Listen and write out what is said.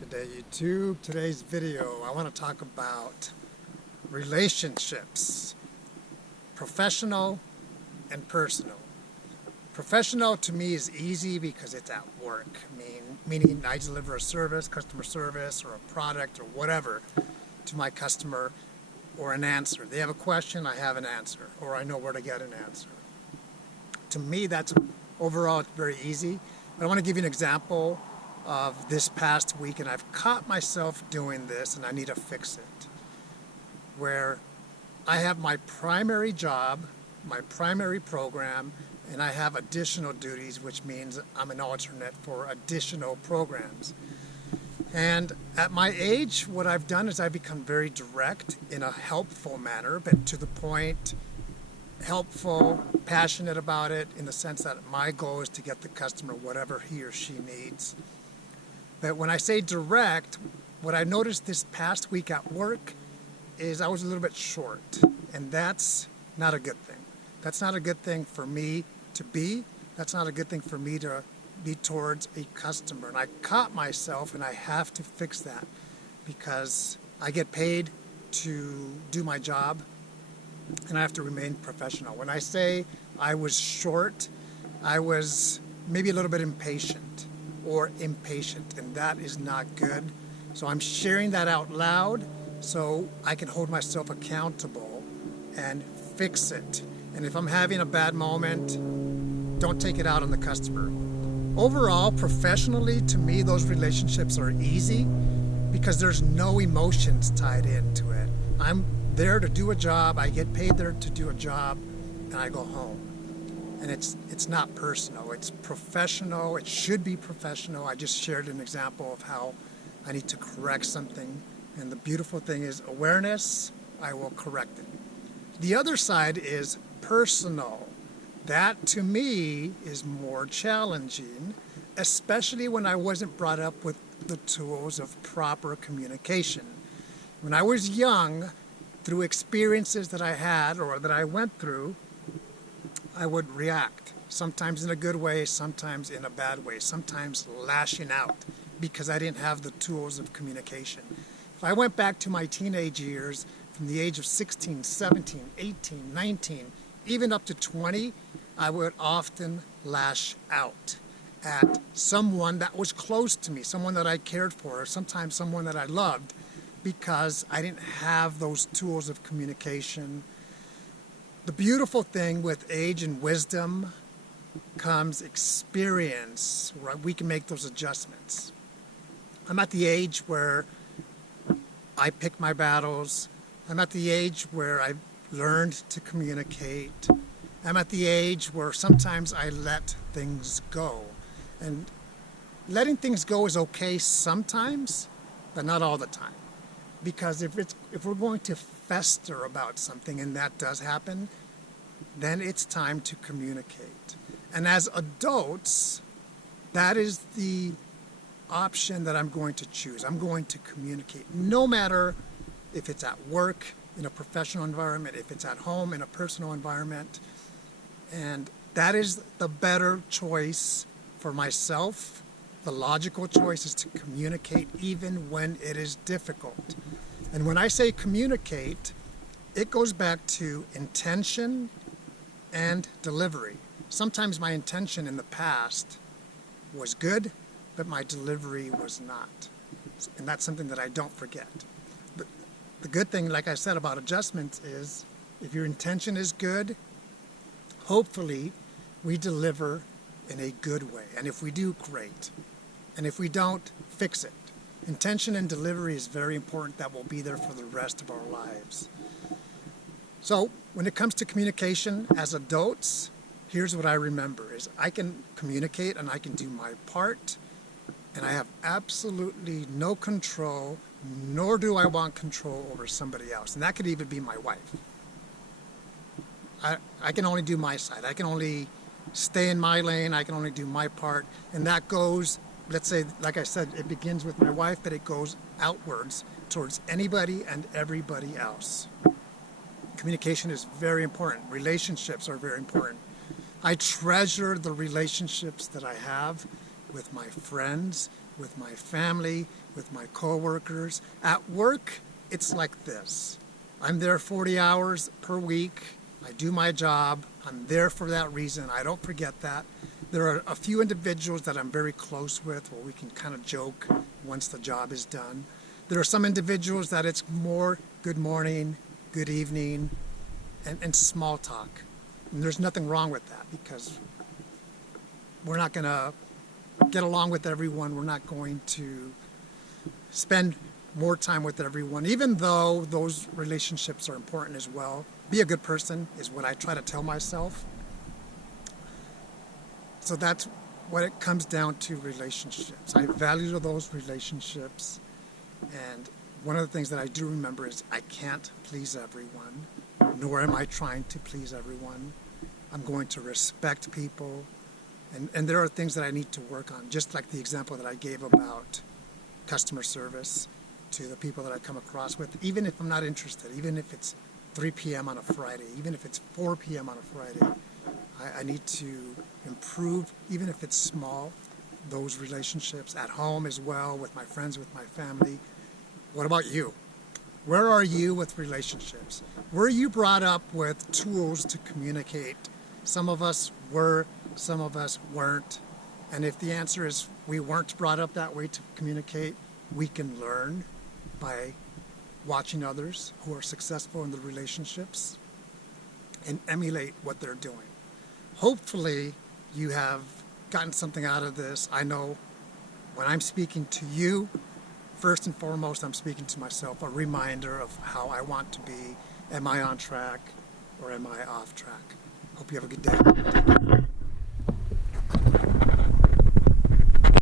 Good day, YouTube. Today's video, I want to talk about relationships, professional and personal. Professional to me is easy because it's at work, meaning I deliver a service, customer service, or a product or whatever to my customer, or an answer. They have a question, I have an answer, or I know where to get an answer. To me, that's overall it's very easy. But I want to give you an example of this past week, and I've caught myself doing this and I need to fix it, where I have my primary job, my primary program, and I have additional duties, which means I'm an alternate for additional programs. And at my age, what I've done is I've become very direct in a helpful manner, but to the point, helpful, passionate about it, in the sense that my goal is to get the customer whatever he or she needs. But when I say direct, what I noticed this past week at work is I was a little bit short, and that's not a good thing. That's not a good thing for me to be. That's not a good thing for me to be towards a customer. And I caught myself, and I have to fix that because I get paid to do my job, and I have to remain professional. When I say I was short, I was maybe a little bit impatient, and that is not good. So I'm sharing that out loud so I can hold myself accountable and fix it. And if I'm having a bad moment, don't take it out on the customer. Overall, professionally, to me, those relationships are easy because there's no emotions tied into it. I'm there to do a job, I get paid there to do a job, and I go home. And it's not personal, it's professional. It should be professional. I just shared an example of how I need to correct something, and the beautiful thing is awareness, I will correct it. The other side is personal. That to me is more challenging, especially when I wasn't brought up with the tools of proper communication. When I was young, through experiences that I had or that I went through, I would react, sometimes in a good way, sometimes in a bad way, sometimes lashing out because I didn't have the tools of communication. If I went back to my teenage years, from the age of 16, 17, 18, 19, even up to 20, I would often lash out at someone that was close to me, someone that I cared for, or sometimes someone that I loved, because I didn't have those tools of communication. The beautiful thing with age and wisdom comes experience, where we can make those adjustments. I'm at the age where I pick my battles. I'm at the age where I've learned to communicate. I'm at the age where sometimes I let things go. And letting things go is okay sometimes, but not all the time. Because if we're going to fester about something, and that does happen, then it's time to communicate. And as adults, that is the option that I'm going to choose. I'm going to communicate, no matter if it's at work, in a professional environment, if it's at home, in a personal environment. And that is the better choice for myself. The logical choice is to communicate even when it is difficult. And when I say communicate, it goes back to intention and delivery. Sometimes my intention in the past was good, but my delivery was not. And that's something that I don't forget. But the good thing, like I said about adjustments, is if your intention is good, hopefully we deliver in a good way. And if we do, great. And if we don't, fix it. Intention and delivery is very important. That will be there for the rest of our lives. So when it comes to communication as adults, here's what I remember is I can communicate and I can do my part, and I have absolutely no control, nor do I want control over somebody else. And that could even be my wife. I can only do my side. I can only stay in my lane. I can only do my part. And that goes, let's say, like I said, it begins with my wife, but it goes outwards towards anybody and everybody else. Communication is very important. Relationships are very important. I treasure the relationships that I have with my friends, with my family, with my coworkers. At work, it's like this. I'm there 40 hours per week. I do my job. I'm there for that reason. I don't forget that. There are a few individuals that I'm very close with where we can kind of joke once the job is done. There are some individuals that it's more good morning, good evening, and small talk. And there's nothing wrong with that because we're not going to get along with everyone. We're not going to spend more time with everyone, even though those relationships are important as well. Be a good person is what I try to tell myself. So that's what it comes down to, relationships. I value those relationships. And one of the things that I do remember is I can't please everyone, nor am I trying to please everyone. I'm going to respect people. And there are things that I need to work on, just like the example that I gave about customer service to the people that I come across with, even if I'm not interested, even if it's 3 p.m. on a Friday, even if it's 4 p.m. on a Friday, I need to improve, even if it's small, those relationships at home as well, with my friends, with my family. What about you? Where are you with relationships? Were you brought up with tools to communicate? Some of us were, some of us weren't. And if the answer is we weren't brought up that way to communicate, we can learn by watching others who are successful in the relationships and emulate what they're doing. Hopefully you have gotten something out of this. I know when I'm speaking to you, first and foremost, I'm speaking to myself, a reminder of how I want to be. Am I on track or am I off track? Hope you have a good day.